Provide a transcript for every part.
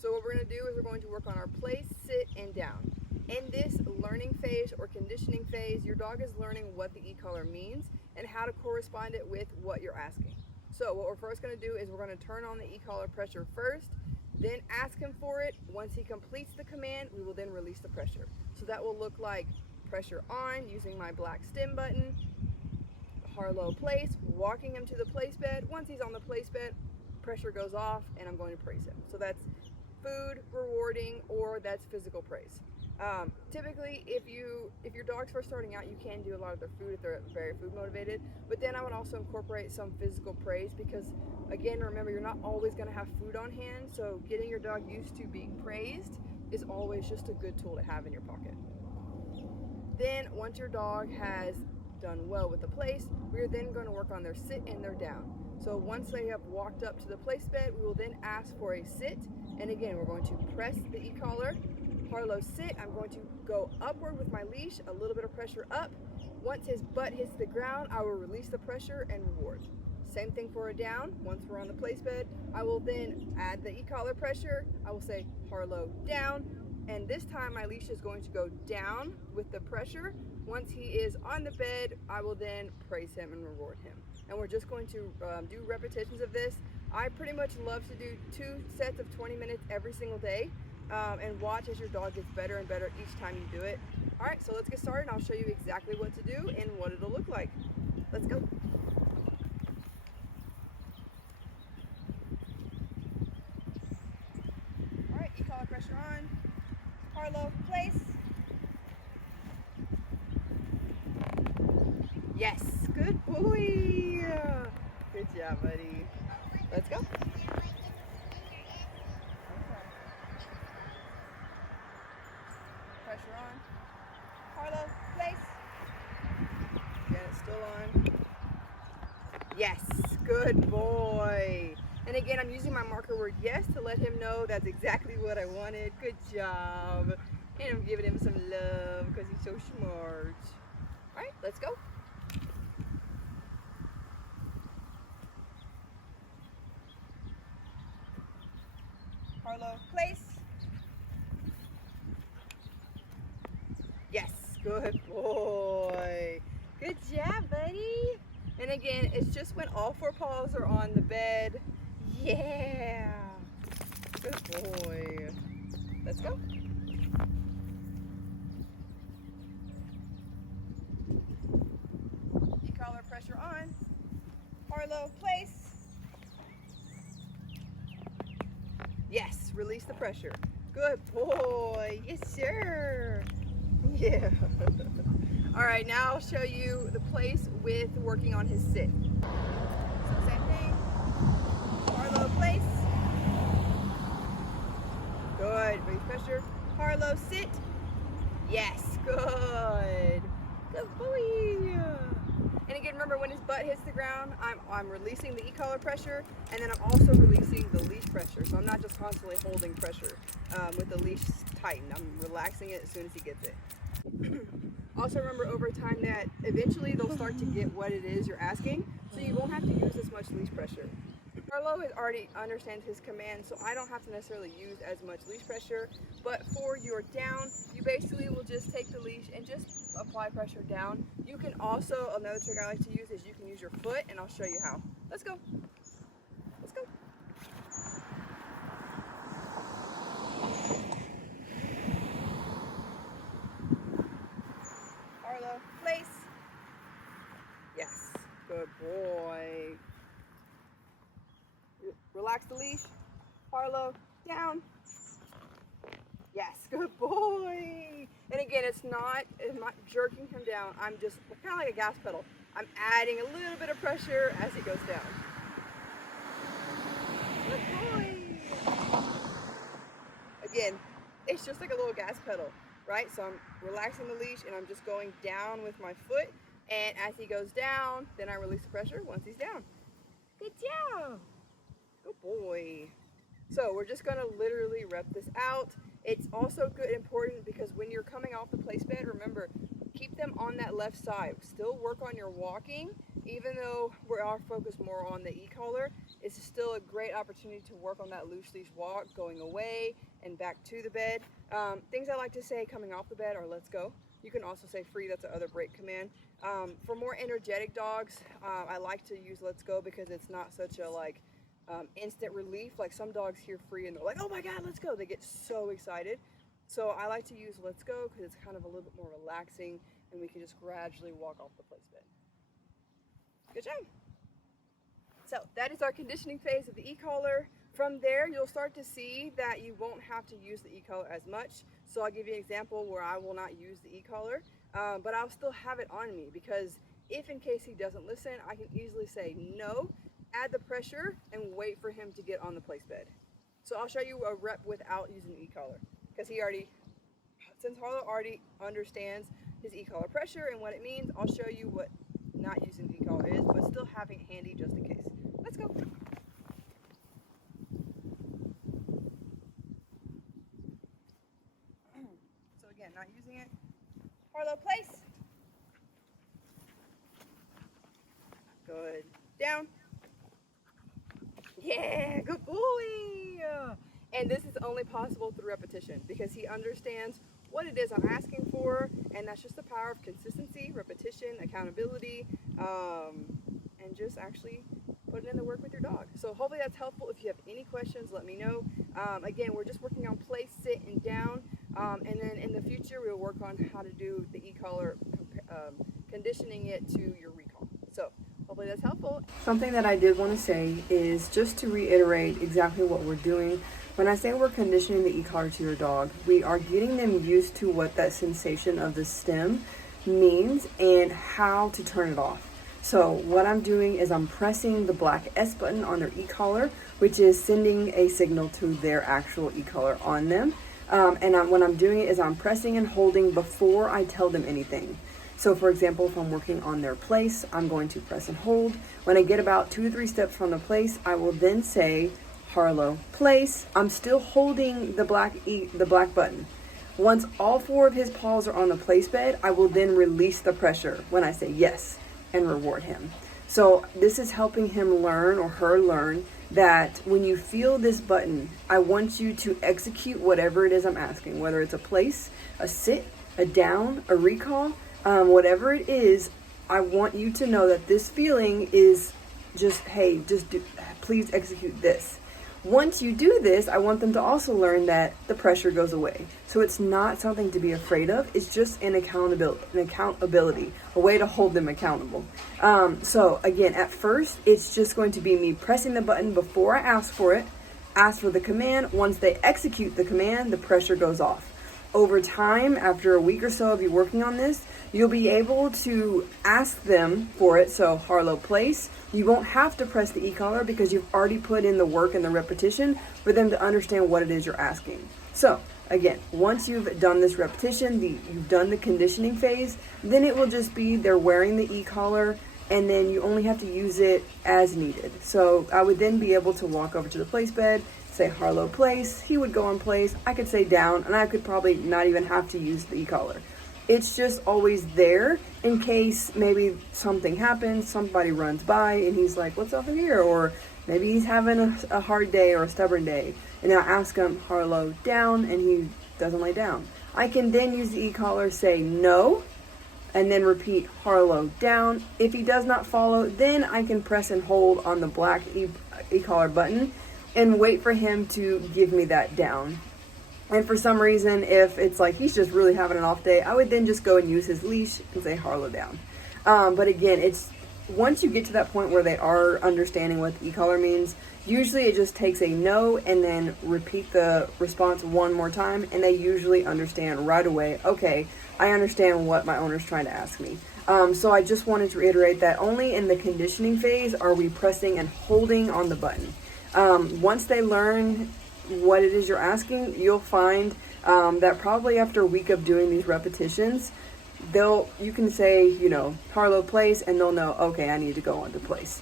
So what we're going to do is we're going to work on our place, sit, and down. In this learning phase or conditioning phase, your dog is learning what the e-collar means and how to correspond it with what you're asking. So what we're first going to do is we're going to turn on the e-collar pressure first, then ask him for it. Once he completes the command, we will then release the pressure. So that will look like pressure on using my black stim button, Harlow place, walking him to the place bed. Once he's on the place bed, pressure goes off and I'm going to praise him. So that's food, rewarding, or that's physical praise. Typically, if your dog's first starting out, you can do a lot of their food if they're very food motivated, but then I would also incorporate some physical praise because, again, remember, you're not always going to have food on hand, so getting your dog used to being praised is always just a good tool to have in your pocket. Then, once your dog has done well with the place, we're then going to work on their sit and their down. So once they have walked up to the place bed, we will then ask for a sit, and again, we're going to press the e-collar. Harlow sit, I'm going to go upward with my leash, a little bit of pressure up. Once his butt hits the ground, I will release the pressure and reward. Same thing for a down. Once we're on the place bed, I will then add the e-collar pressure. I will say Harlow down, and this time my leash is going to go down with the pressure. Once he is on the bed, I will then praise him and reward him. And we're just going to do repetitions of this. I pretty much love to do 2 sets of 20 minutes every single day. And watch as your dog gets better and better each time you do it. All right, so let's get started and I'll show you exactly what to do and what it'll look like. Let's go. All right, e-collar pressure on. Harlow, place. Yes, good boy. Good job, buddy. Let's go. Pressure on. Harlow, place. Again, it's still on. Yes, good boy. And again, I'm using my marker word yes to let him know that's exactly what I wanted. Good job. And I'm giving him some love because he's so smart. All right, let's go. Harlow, place. Yes, good boy. Good job, buddy. And again, it's just when all 4 paws are on the bed. Yeah. Good boy. Let's go. E-collar pressure on. Harlow, place. Yes, release the pressure. Good boy. Yes, sir. Yeah. All right, now I'll show you the place with working on his sit. So same thing. Harlow, place. Good. Release pressure. Harlow, sit. Yes, good. Good boy. And again, remember when his butt hits the ground, I'm releasing the e-collar pressure, and then I'm also releasing the leash pressure. So I'm not just constantly holding pressure with the leash tightened. I'm relaxing it as soon as he gets it. Also remember over time that eventually they'll start to get what it is you're asking, so you won't have to use as much leash pressure. Harlow already understands his command, so I don't have to necessarily use as much leash pressure, but for your down, you basically will just take the leash and just apply pressure down. You can also, another trick I like to use is you can use your foot, and I'll show you how. Let's go. Let's go. Harlow, place. Yes, good boy. Relax the leash. Harlow, down. Yes, good boy. And again, I'm not jerking him down. I'm just kind of like a gas pedal. I'm adding a little bit of pressure as he goes down. Good boy. Again, it's just like a little gas pedal, right? So I'm relaxing the leash and I'm just going down with my foot. And as he goes down, then I release the pressure once he's down. Good job. Good boy. So we're just gonna literally rep this out. It's also good and important because when you're coming off the place bed, remember, keep them on that left side. Still work on your walking, even though we are focused more on the e-collar. It's still a great opportunity to work on that loose leash walk, going away and back to the bed. Things I like to say coming off the bed are let's go. You can also say free, that's the other break command. For more energetic dogs, I like to use let's go because it's not such a instant relief. Like some dogs hear free and they're like, oh my God, let's go. They get so excited. So I like to use let's go because it's kind of a little bit more relaxing and we can just gradually walk off the place bed. Good job. So that is our conditioning phase of the e-collar. From there, you'll start to see that you won't have to use the e-collar as much. So I'll give you an example where I will not use the e-collar, but I'll still have it on me because if in case he doesn't listen, I can easily say no, add the pressure, and wait for him to get on the place bed. So I'll show you a rep without using the e-collar because since Harlow already understands his e-collar pressure and what it means, I'll show you what not using the e-collar is, but still having it handy just in case. Let's go. So again, not using it. Harlow, place. Good. Down. Yeah, good boy. And this is only possible through repetition because he understands what it is I'm asking for, and that's just the power of consistency, repetition, accountability, and just actually putting in the work with your dog. So hopefully that's helpful. If you have any questions, let me know. Again, we're just working on place, sit, and down, and then in the future we'll work on how to do the e-collar, conditioning it to your recall. So hopefully that's helpful. Something that I did want to say is just to reiterate exactly what we're doing. When I say we're conditioning the e-collar to your dog, we are getting them used to what that sensation of the stim means and how to turn it off. So what I'm doing is I'm pressing the black S button on their e-collar, which is sending a signal to their actual e-collar on them. When I'm doing it is I'm pressing and holding before I tell them anything. So for example, if I'm working on their place, I'm going to press and hold. When I get about 2 to 3 steps from the place, I will then say, Harlow, place. I'm still holding the black button. Once all 4 of his paws are on the place bed, I will then release the pressure when I say yes and reward him. So this is helping him learn or her learn that when you feel this button, I want you to execute whatever it is I'm asking, whether it's a place, a sit, a down, a recall, whatever it is. I want you to know that this feeling is just, hey, please execute this. Once you do this, I want them to also learn that the pressure goes away. So it's not something to be afraid of. It's just an accountability, a way to hold them accountable. So again, at first, it's just going to be me pressing the button before I ask for it, ask for the command. Once they execute the command, the pressure goes off. Over time, after a week or so of you working on this, you'll be able to ask them for it. So Harlow, place. You won't have to press the e-collar because you've already put in the work and the repetition for them to understand what it is you're asking. So again, once you've done this repetition, you've done the conditioning phase, then it will just be they're wearing the e-collar and then you only have to use it as needed. So I would then be able to walk over to the place bed, say Harlow, place. He would go on place. I could say down, and I could probably not even have to use the e-collar. It's just always there in case maybe something happens, somebody runs by and he's like, what's over here? Or maybe he's having a hard day or a stubborn day. And then I ask him, Harlow, down, and he doesn't lay down. I can then use the e-collar, say no, and then repeat Harlow, down. If he does not follow, then I can press and hold on the black e-collar button and wait for him to give me that down. And for some reason, if it's like he's just really having an off day, I would then just go and use his leash and say Harlow, down. But again, it's once you get to that point where they are understanding what the e-collar means, usually it just takes a no and then repeat the response one more time, and they usually understand right away, okay, I understand what my owner's trying to ask me. So I just wanted to reiterate that only in the conditioning phase are we pressing and holding on the button. Once they learn what it is you're asking, you'll find that probably after a week of doing these repetitions, you can say, Harlow, place, and they'll know, okay, I need to go on to place.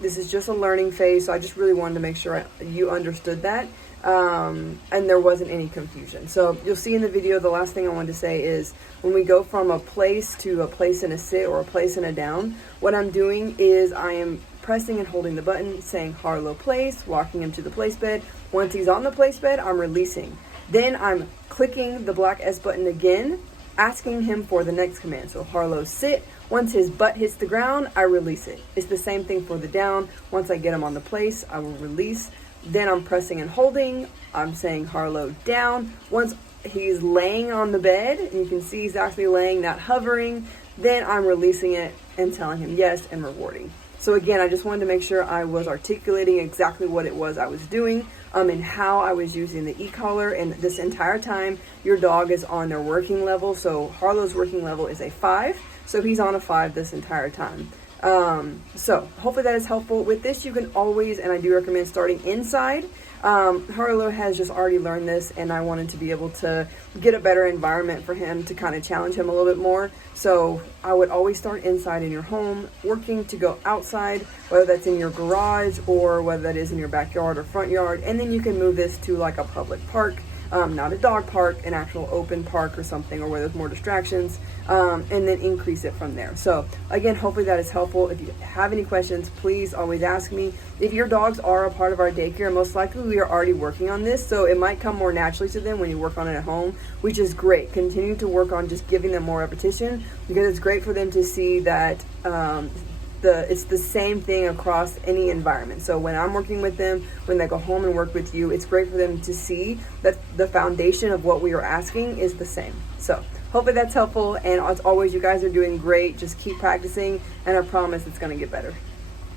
This is just a learning phase, so I just really wanted to make sure you understood that. and there wasn't any confusion. So you'll see in the video, the last thing I wanted to say is when we go from a place to a place and a sit or a place and a down, what I'm doing is I am pressing and holding the button, saying Harlow place, walking him to the place bed. Once he's on the place bed, I'm releasing. Then I'm clicking the black S button again, asking him for the next command. So Harlow sit. Once his butt hits the ground, I release it. It's the same thing for the down. Once I get him on the place, I will release. Then I'm pressing and holding. I'm saying Harlow down. Once he's laying on the bed, and you can see he's actually laying, not hovering, then I'm releasing it and telling him yes and rewarding. So again, I just wanted to make sure I was articulating exactly what it was I was doing, and how I was using the e-collar. And this entire time, your dog is on their working level. So Harlow's working level is a 5, so he's on a 5 this entire time. So hopefully that is helpful. With this, you can always, and I do recommend starting inside. Harlow has just already learned this, and I wanted to be able to get a better environment for him to kind of challenge him a little bit more. So I would always start inside in your home, working to go outside, whether that's in your garage or whether that is in your backyard or front yard. And then you can move this to like a public park, not a dog park, an actual open park or something, or where there's more distractions, and then increase it from there. So again, hopefully that is helpful. If you have any questions, please always ask me. If your dogs are a part of our daycare, most likely we are already working on this, so it might come more naturally to them when you work on it at home, which is great. Continue to work on just giving them more repetition, because it's great for them to see that it's the same thing across any environment. So when I'm working with them, when they go home and work with you, it's great for them to see that the foundation of what we are asking is the same. So hopefully that's helpful, and as always, you guys are doing great. Just keep practicing, and I promise it's going to get better.